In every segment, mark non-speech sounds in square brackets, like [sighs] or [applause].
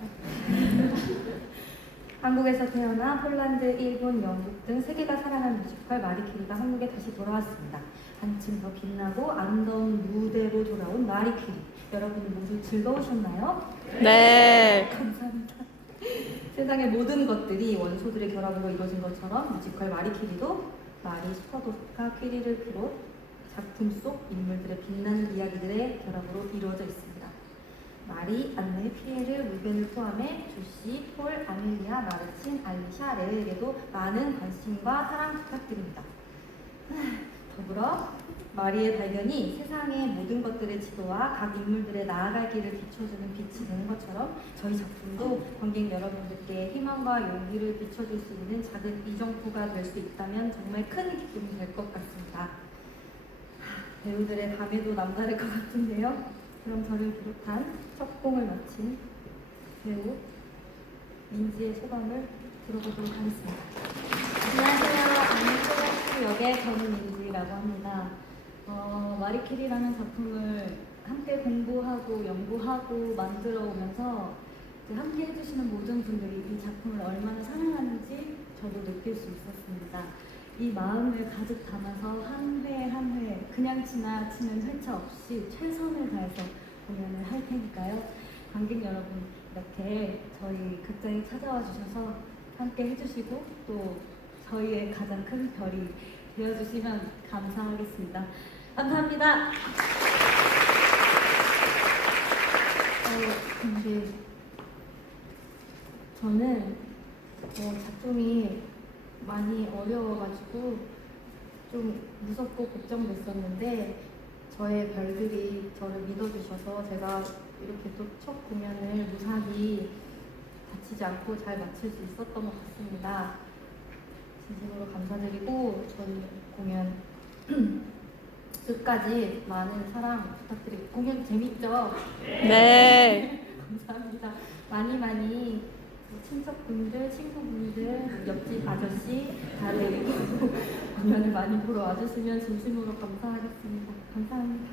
[laughs] 한국에서 태어나 폴란드, 일본, 영국 등 세계가 사랑하는 뮤지컬 마리퀴리가 한국에 다시 돌아왔습니다. 한층 더 빛나고 아름다운 무대로 돌아온 마리퀴리. 여러분 모두 즐거우셨나요? 네. 감사합니다. [laughs] 세상의 모든 것들이 원소들의 결합으로 이루어진 것처럼 뮤지컬 마리퀴리도 마리 스퍼도프가 퀴리를 비롯 작품 속 인물들의 빛나는 이야기들의 결합으로 이루어져 있습니다. 마리, 안네, 피에르, 루벤을 포함해 조시, 폴, 아멜리아, 마르친, 알리샤, 레에게도 많은 관심과 사랑 부탁드립니다. [sighs] 더불어 마리의 발견이 세상의 모든 것들의 지도와 각 인물들의 나아갈 길을 비춰주는 빛이 되는 것처럼 저희 작품도 관객 여러분들께 희망과 용기를 비춰줄 수 있는 작은 이정표가 될 수 있다면 정말 큰 기쁨이 될 것 같습니다. 하, [sighs] 배우들의 밤에도 남다를 것 같은데요. 그럼 저를 비롯한 첫 공을 마친 배우 민지의 소감을 들어보도록 하겠습니다. 안녕하세요. 안녕하세요. 역의 저는 민지라고 합니다. 어, 마리키리라는 작품을 함께 공부하고 연구하고 만들어 오면서 함께 해주시는 모든 분들이 이 작품을 얼마나 사랑하는지 저도 느낄 수 있었습니다. 이 마음을 가득 담아서 한 회 한회 그냥 지나치는 회차 없이 최선을 다해서 공연을 할 테니까요. 관객 여러분 이렇게 저희 극장에 찾아와 주셔서 함께 해주시고 또 저희의 가장 큰 별이 되어주시면 감사하겠습니다. 감사합니다. 어, 근데 저는 어, 작품이 많이 어려워가지고 좀 무섭고 걱정됐었는데 저의 별들이 저를 믿어주셔서 제가 이렇게 또 첫 공연을 무사히 다치지 않고 잘 마칠 수 있었던 것 같습니다. 진심으로 감사드리고 저희 공연 [clears throat] 끝까지 많은 사랑 부탁드리고 공연 재밌죠? 네. [laughs] 감사합니다. 많이 많이 친척분들, 친구분들, 옆집 아저씨 다 데리고 공연을 많이 보러 와주시면 진심으로 감사하겠습니다. 감사합니다.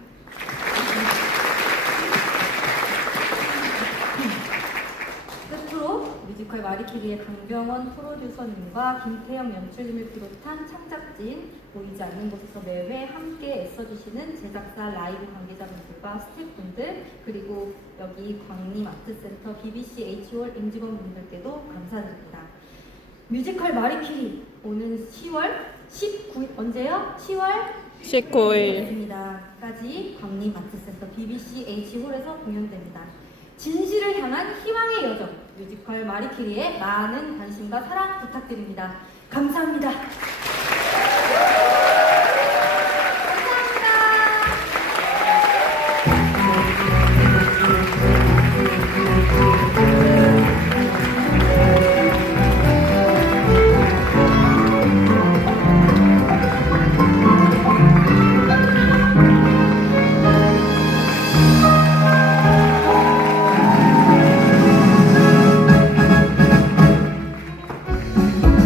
끝으로 뮤지컬 마리키리의 강병원 프로듀서님과 김태영 연출님을 비롯한 창작진 보이지 않는 곳에서 매회 함께 애써주시는 제작사 라이브 관계자분들과 스태프분들 그리고 여기 광림 아트센터 BBC H홀 임직원분들께도 감사드립니다. 뮤지컬 마리키리 오는 10월 19일 언제요? 10월 19일. 입니다까지 광림 아트센터 BBC H홀에서 공연됩니다. 진실을 향한 희망의 여정 뮤지컬 마리키리에 많은 관심과 사랑 부탁드립니다. 감사합니다.